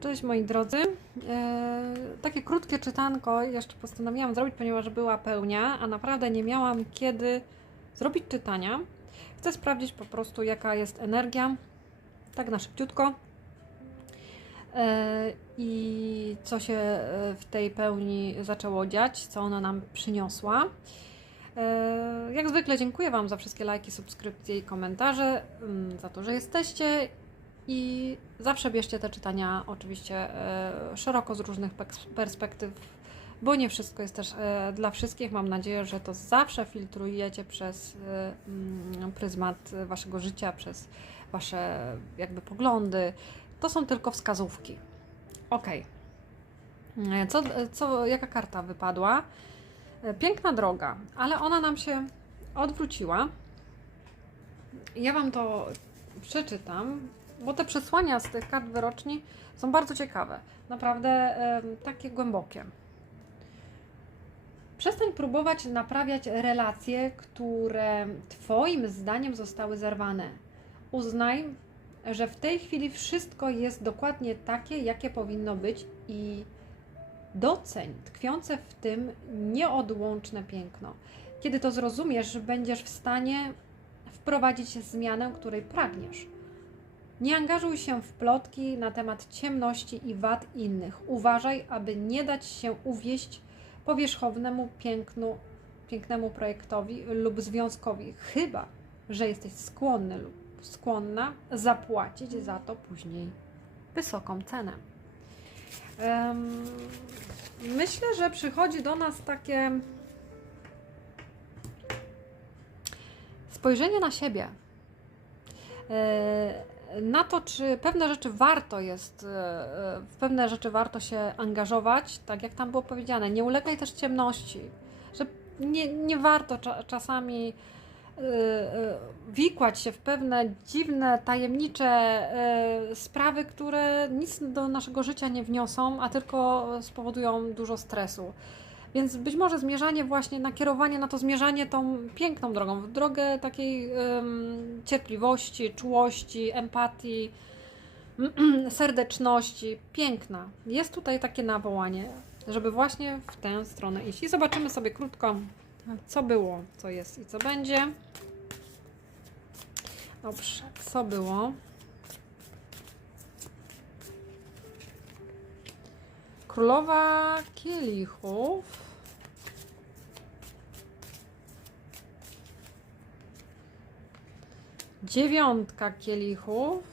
Cześć moi drodzy. E, takie krótkie czytanko jeszcze postanowiłam zrobić, ponieważ była pełnia, a naprawdę nie miałam kiedy zrobić czytania. Chcę sprawdzić po prostu, jaka jest energia, tak na szybciutko. E, I co się e, w tej pełni zaczęło dziać, co ona nam przyniosła. E, Jak zwykle dziękuję Wam za wszystkie lajki, subskrypcje i komentarze, mm, za to, że jesteście i zawsze bierzcie te czytania oczywiście e, szeroko z różnych perspektyw, bo nie wszystko jest też e, dla wszystkich. Mam nadzieję, że to zawsze filtrujecie przez mm, pryzmat Waszego życia, przez Wasze jakby poglądy. To są tylko wskazówki. Ok. Co, co, jaka karta wypadła? E, Piękna droga, ale ona nam się odwróciła. Ja Wam to przeczytam, bo te przesłania z tych kart wyroczni są bardzo ciekawe. Naprawdę takie głębokie. Przestań próbować naprawiać relacje, które Twoim zdaniem zostały zerwane. Uznaj, że w tej chwili wszystko jest dokładnie takie, jakie powinno być i doceń tkwiące w tym nieodłączne piękno. Kiedy to zrozumiesz, będziesz w stanie wprowadzić zmianę, której pragniesz. Nie angażuj się w plotki na temat ciemności i wad innych. Uważaj, aby nie dać się uwieść powierzchownemu pięknu, pięknemu projektowi lub związkowi, chyba że jesteś skłonny lub skłonna zapłacić za to później wysoką cenę. Myślę, że przychodzi do nas takie spojrzenie na siebie. E, Na to, czy pewne rzeczy warto jest, e, w pewne rzeczy warto się angażować, tak jak tam było powiedziane. Nie ulegaj też ciemności, że nie, nie warto cza, czasami e, e, wikłać się w pewne dziwne, tajemnicze e, sprawy, które nic do naszego życia nie wniosą, a tylko spowodują dużo stresu. Więc być może zmierzanie właśnie, nakierowanie na to zmierzanie tą piękną drogą, w drogę takiej cierpliwości, czułości, empatii, serdeczności, piękna. Jest tutaj takie nawołanie, żeby właśnie w tę stronę iść. I zobaczymy sobie krótko, co było, co jest i co będzie. Dobrze, co było? Królowa kielichów. Dziewiątka kielichów.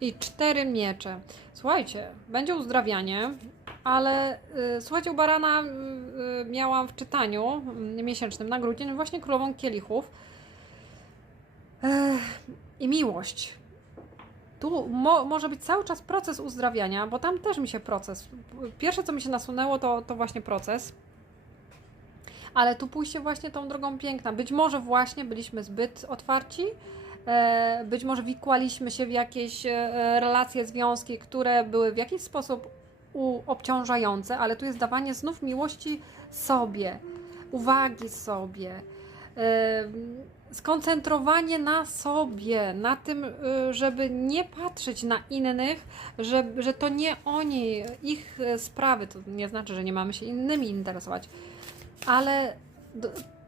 I cztery miecze. Słuchajcie, będzie uzdrawianie, ale y, słuchajcie, u Barana y, y, miałam w czytaniu y, miesięcznym na grudzień właśnie królową kielichów. I miłość. Tu mo, może być cały czas proces uzdrawiania, bo tam też mi się proces. Pierwsze, co mi się nasunęło, to, to właśnie proces. Ale tu pójście właśnie tą drogą piękna. Być może właśnie byliśmy zbyt otwarci, e, być może wikłaliśmy się w jakieś e, relacje, związki, które były w jakiś sposób u, obciążające, ale tu jest dawanie znów miłości sobie, uwagi sobie. e, skoncentrowanie na sobie, na tym, y, żeby nie patrzeć na innych, że, że to nie oni, ich y, sprawy, to nie znaczy, że nie mamy się innymi interesować, ale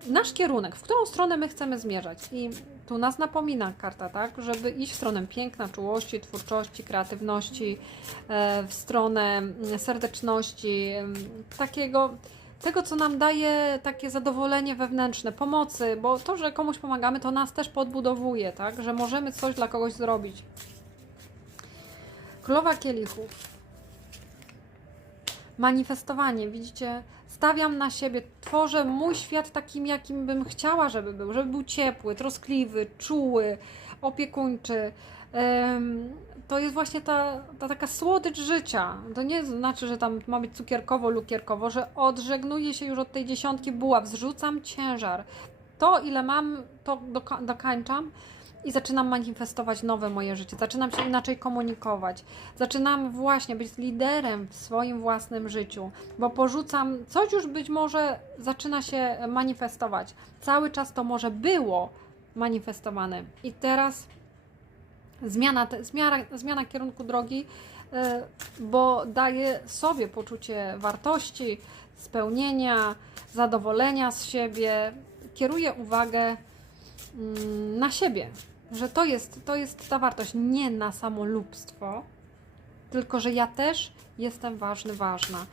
nasz kierunek, w którą stronę my chcemy zmierzać. I tu nas napomina karta, tak, żeby iść w stronę piękna, czułości, twórczości, kreatywności, e, w stronę mm, serdeczności, em, takiego tego, co nam daje takie zadowolenie wewnętrzne, pomocy, bo to, że komuś pomagamy, to nas też podbudowuje, tak? Że możemy coś dla kogoś zrobić. Królowa kielichów. Manifestowanie, widzicie? Stawiam na siebie, tworzę mój świat takim, jakim bym chciała, żeby był, żeby był ciepły, troskliwy, czuły, opiekuńczy. To jest właśnie ta, ta taka słodycz życia. To nie znaczy, że tam ma być cukierkowo, lukierkowo, że odżegnuję się już od tej dziesiątki buław, zrzucam ciężar. To, ile mam, to doka- dokańczam i zaczynam manifestować nowe moje życie, zaczynam się inaczej komunikować, zaczynam właśnie być liderem w swoim własnym życiu, bo porzucam coś już być może zaczyna się manifestować. Cały czas to może było manifestowane. I teraz zmiana, zmiana, zmiana kierunku drogi, e, bo daje sobie poczucie wartości, spełnienia, zadowolenia z siebie, kieruje uwagę mm, na siebie, że to jest, to jest ta wartość, nie na samolubstwo, tylko że ja też jestem ważny, ważna.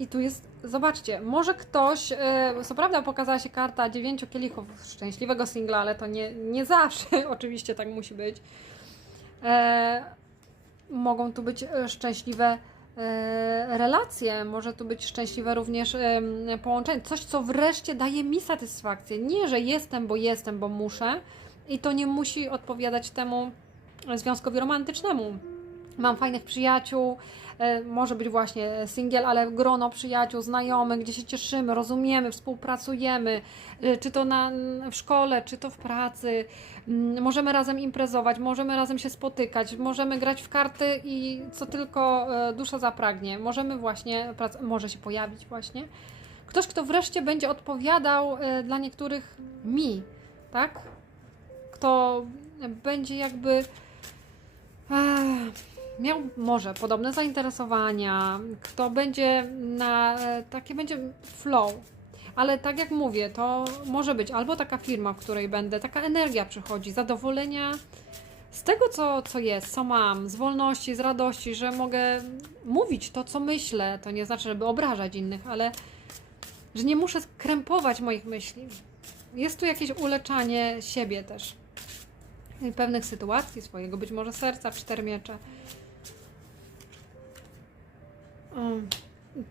I- tu jest, zobaczcie, może ktoś, e, co prawda pokazała się karta dziewięciu kielichów szczęśliwego singla, ale to nie, nie zawsze oczywiście tak musi być. E, mogą tu być e, szczęśliwe relacje, może tu być szczęśliwe również połączenie. Coś, co wreszcie daje mi satysfakcję. Nie, że jestem, bo jestem, bo muszę i to nie musi odpowiadać temu związkowi romantycznemu. Mam fajnych przyjaciół, e, może być właśnie singiel, ale grono przyjaciół, znajomych, gdzie się cieszymy, rozumiemy, współpracujemy, e, czy to na, w szkole, czy to w pracy. Mm, Możemy razem imprezować, możemy razem się spotykać, możemy grać w karty i co tylko e, dusza zapragnie. Możemy właśnie, może się pojawić właśnie ktoś, kto wreszcie będzie odpowiadał e, dla niektórych mi, tak? Kto będzie jakby Ech, miał może podobne zainteresowania, kto będzie na takie będzie flow. Ale tak jak mówię, to może być albo taka firma, w której będę, taka energia przychodzi, zadowolenia z tego, co, co jest, co mam, z wolności, z radości, że mogę mówić to, co myślę. To nie znaczy, żeby obrażać innych, ale że nie muszę krępować moich myśli. Jest tu jakieś uleczanie siebie też pewnych sytuacji swojego, być może serca, cztery miecze.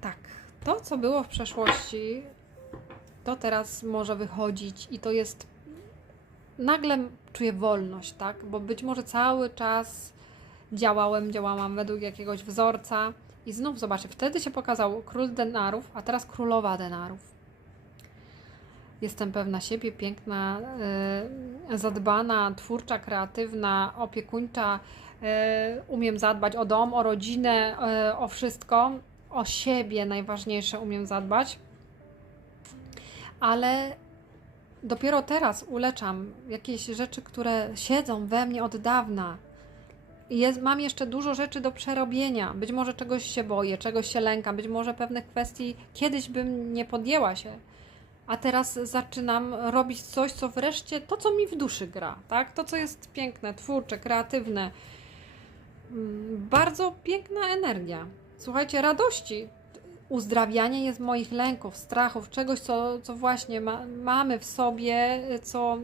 Tak, to co było w przeszłości, to teraz może wychodzić i to jest nagle czuję wolność, tak? Bo być może cały czas działałem, działałam według jakiegoś wzorca i znów zobaczcie, wtedy się pokazał król denarów, a teraz królowa denarów. Jestem pewna siebie, piękna, e, zadbana, twórcza, kreatywna, opiekuńcza. E, Umiem zadbać o dom, o rodzinę, e, o wszystko. O siebie najważniejsze umiem zadbać. Ale dopiero teraz uleczam jakieś rzeczy, które siedzą we mnie od dawna. Jest, mam jeszcze dużo rzeczy do przerobienia. Być może czegoś się boję, czegoś się lękam, być może pewnych kwestii kiedyś bym nie podjęła się a teraz zaczynam robić coś, co wreszcie, to co mi w duszy gra, tak? To co jest piękne, twórcze, kreatywne. Mm, Bardzo piękna energia. Słuchajcie, radości. Uzdrawianie jest moich lęków, strachów, czegoś, co, co właśnie ma, mamy w sobie, co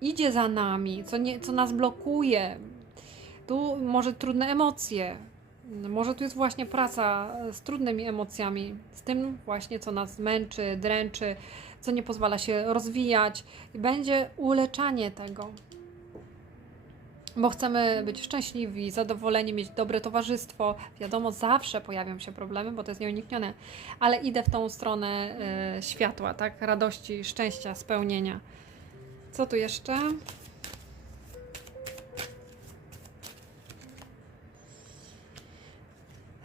idzie za nami, co, nie, co nas blokuje. Tu może trudne emocje, może tu jest właśnie praca z trudnymi emocjami, z tym właśnie, co nas męczy, dręczy, co nie pozwala się rozwijać i będzie uleczanie tego. Bo chcemy być szczęśliwi, zadowoleni, mieć dobre towarzystwo. Wiadomo, zawsze pojawią się problemy, bo to jest nieuniknione, ale idę w tą stronę e, światła, tak? Radości, szczęścia, spełnienia. Co tu jeszcze?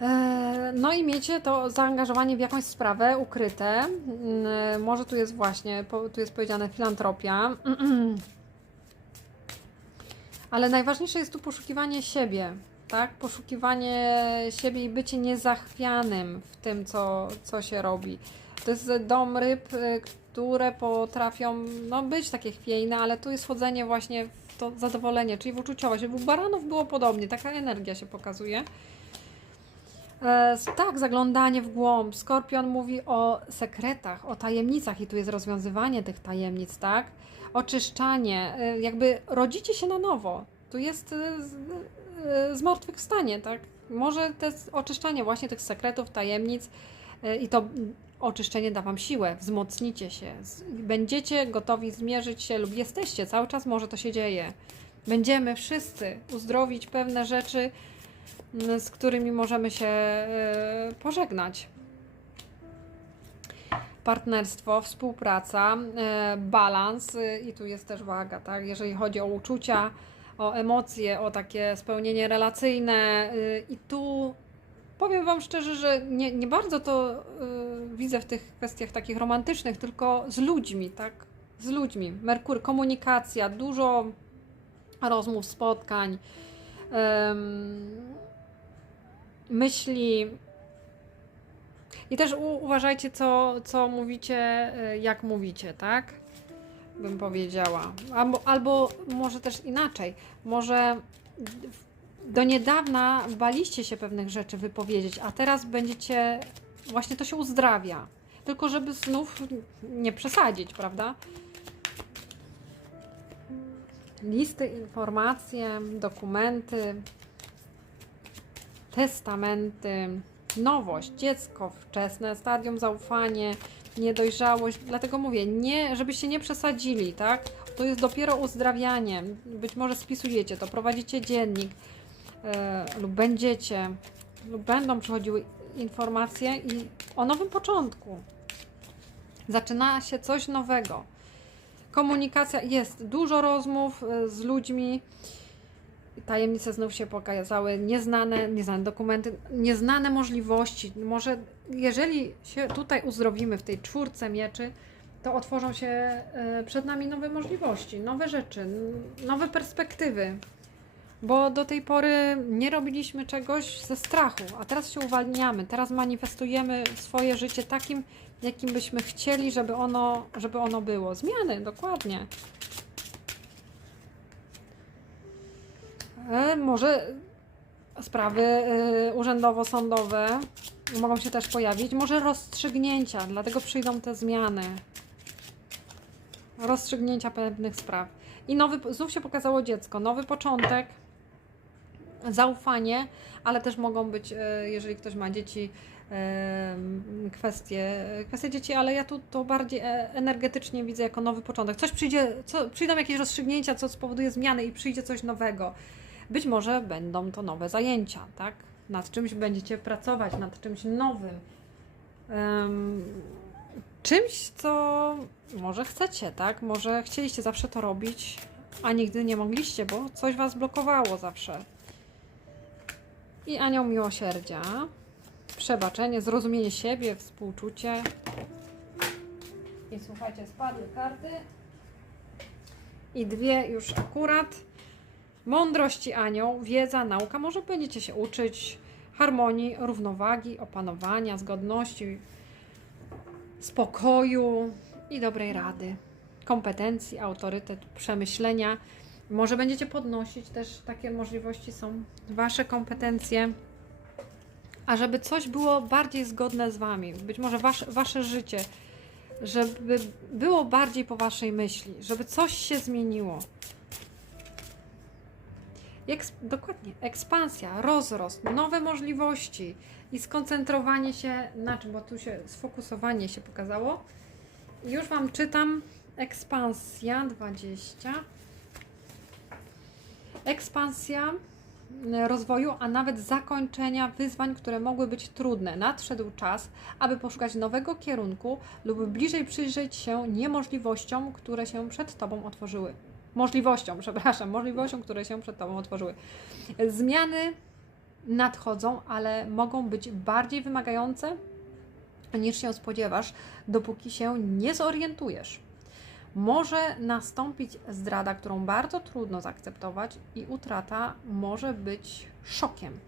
E, No i miecie to zaangażowanie w jakąś sprawę ukryte. Mm, Może tu jest właśnie, tu jest powiedziane filantropia. Ale najważniejsze jest tu poszukiwanie siebie, tak? Poszukiwanie siebie i bycie niezachwianym w tym, co, co się robi. To jest dom ryb, y, które potrafią no, być takie chwiejne, ale tu jest wchodzenie właśnie w to zadowolenie, czyli w uczuciowość. U baranów było podobnie, taka energia się pokazuje. E, tak, zaglądanie w głąb. Skorpion mówi o sekretach, o tajemnicach i tu jest rozwiązywanie tych tajemnic, tak? Oczyszczanie, e, jakby rodzicie się na nowo. Tu jest e, e, zmartwychwstanie, tak? Może to oczyszczanie właśnie tych sekretów, tajemnic i to oczyszczenie da Wam siłę, wzmocnicie się, będziecie gotowi zmierzyć się lub jesteście, cały czas może to się dzieje. Będziemy wszyscy uzdrowić pewne rzeczy, z którymi możemy się pożegnać. Partnerstwo, współpraca, e, balans e, i tu jest też waga, tak? Jeżeli chodzi o uczucia, o emocje, o takie spełnienie relacyjne e, i tu powiem Wam szczerze, że nie, nie bardzo to widzę w tych kwestiach takich romantycznych, tylko z ludźmi, tak? Z ludźmi. Merkur, komunikacja, dużo rozmów, spotkań, myśli, i też uważajcie, co, co mówicie, y, jak mówicie, tak? Bym powiedziała. Albo, albo może też inaczej. Może do niedawna baliście się pewnych rzeczy wypowiedzieć, a teraz będziecie. Właśnie to się uzdrawia. Tylko, żeby znów nie przesadzić, prawda? Listy, informacje, dokumenty, testamenty, nowość, dziecko, wczesne stadium, zaufanie, niedojrzałość. Dlatego mówię, nie, żebyście nie przesadzili, tak? To jest dopiero uzdrawianie. Być może spisujecie to, prowadzicie dziennik e, lub będziecie, lub będą przychodziły informacje i o nowym początku. Zaczyna się coś nowego. Komunikacja jest, dużo rozmów e, z ludźmi tajemnice znów się pokazały, nieznane, nieznane dokumenty, nieznane możliwości. Może jeżeli się tutaj uzdrowimy w tej czwórce mieczy, to otworzą się e, przed nami nowe możliwości, nowe rzeczy, nowe perspektywy. Bo do tej pory nie robiliśmy czegoś ze strachu, a teraz się uwalniamy, teraz manifestujemy swoje życie takim, jakim byśmy chcieli, żeby ono, żeby ono było. Zmiany, dokładnie. E, Może sprawy e, urzędowo-sądowe mogą się też pojawić. Może rozstrzygnięcia, dlatego przyjdą te zmiany. Rozstrzygnięcia pewnych spraw. I nowy, znów się pokazało dziecko, nowy początek, zaufanie, ale też mogą być, e, jeżeli ktoś ma dzieci, e, kwestie, kwestie dzieci, ale ja tu to bardziej e, energetycznie widzę jako nowy początek. Coś przyjdzie, co, przyjdą jakieś rozstrzygnięcia, co spowoduje zmiany i przyjdzie coś nowego. Być może będą to nowe zajęcia, tak? Nad czymś będziecie pracować, nad czymś nowym. Em, czymś, co może chcecie, tak? Może chcieliście zawsze to robić, a nigdy nie mogliście, bo coś was blokowało zawsze. I anioł miłosierdzia, przebaczenie, zrozumienie siebie, współczucie. I słuchajcie, spadły karty. I dwie już akurat. Mądrości anioł, wiedza, nauka. Może będziecie się uczyć harmonii, równowagi, opanowania, zgodności, spokoju i dobrej rady. Kompetencji, autorytet, przemyślenia. Może będziecie podnosić też takie możliwości są wasze kompetencje. A żeby coś było bardziej zgodne z wami, być może wasze, wasze życie, żeby było bardziej po waszej myśli, żeby coś się zmieniło. Eks, dokładnie, ekspansja, rozrost, nowe możliwości i skoncentrowanie się na czym, bo tu się sfokusowanie się pokazało. Już Wam czytam ekspansja 20. Ekspansja mm, rozwoju, a nawet zakończenia wyzwań, które mogły być trudne. Nadszedł czas, aby poszukać nowego kierunku lub bliżej przyjrzeć się niemożliwościom, które się przed Tobą otworzyły możliwościom, przepraszam, możliwościom, które się przed Tobą otworzyły. Zmiany nadchodzą, ale mogą być bardziej wymagające niż się spodziewasz, dopóki się nie zorientujesz. Może nastąpić zdrada, którą bardzo trudno zaakceptować, i utrata może być szokiem.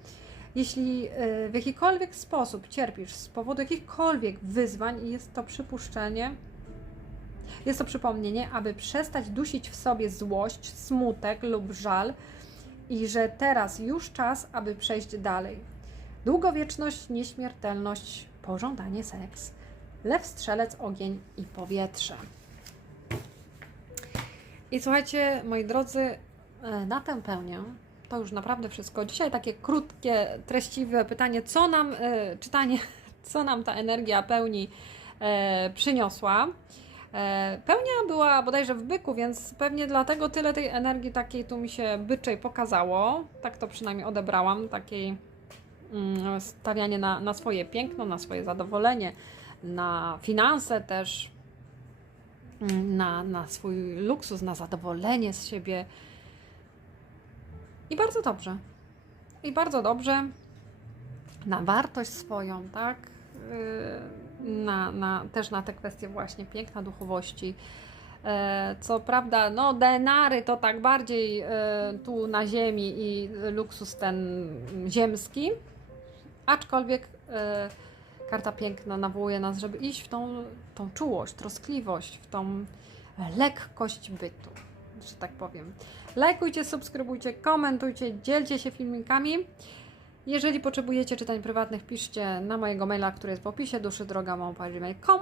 Jeśli y, w jakikolwiek sposób cierpisz z powodu jakichkolwiek wyzwań, jest to przypuszczenie, jest to przypomnienie, aby przestać dusić w sobie złość, smutek lub żal i że teraz już czas, aby przejść dalej. Długowieczność, nieśmiertelność, pożądanie seks, lew, strzelec, ogień i powietrze. I słuchajcie, moi drodzy, e, na tę pełnię to już naprawdę wszystko. Dzisiaj takie krótkie, treściwe pytanie, co nam e, czytanie, co nam ta energia pełni e, przyniosła. E, Pełnia była bodajże w byku, więc pewnie dlatego tyle tej energii takiej tu mi się byczej pokazało. Tak to przynajmniej odebrałam, takiej mm, stawianie na, na swoje piękno, na swoje zadowolenie, na finanse też, mm, na, na swój luksus, na zadowolenie z siebie. I bardzo dobrze. I bardzo dobrze na wartość swoją, tak? Yy, Na, na, też na te kwestie właśnie piękna duchowości. E, Co prawda, no denary to tak bardziej e, tu na ziemi i luksus ten ziemski, aczkolwiek e, karta piękna nawołuje nas, żeby iść w tą, tą czułość, troskliwość, w tą lekkość bytu, że tak powiem. Lajkujcie, subskrybujcie, komentujcie, dzielcie się filmikami. Jeżeli potrzebujecie czytań prywatnych, piszcie na mojego maila, który jest w opisie duszydroga.gmail.com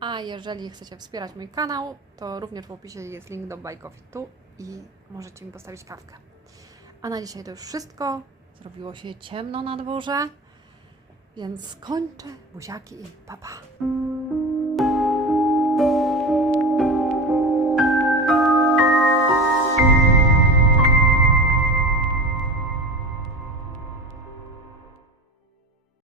A jeżeli chcecie wspierać mój kanał, to również w opisie jest link do Buy Coffee tu i możecie mi postawić kawkę. A na dzisiaj to już wszystko. Zrobiło się ciemno na dworze, więc kończę. Buziaki i papa. Pa.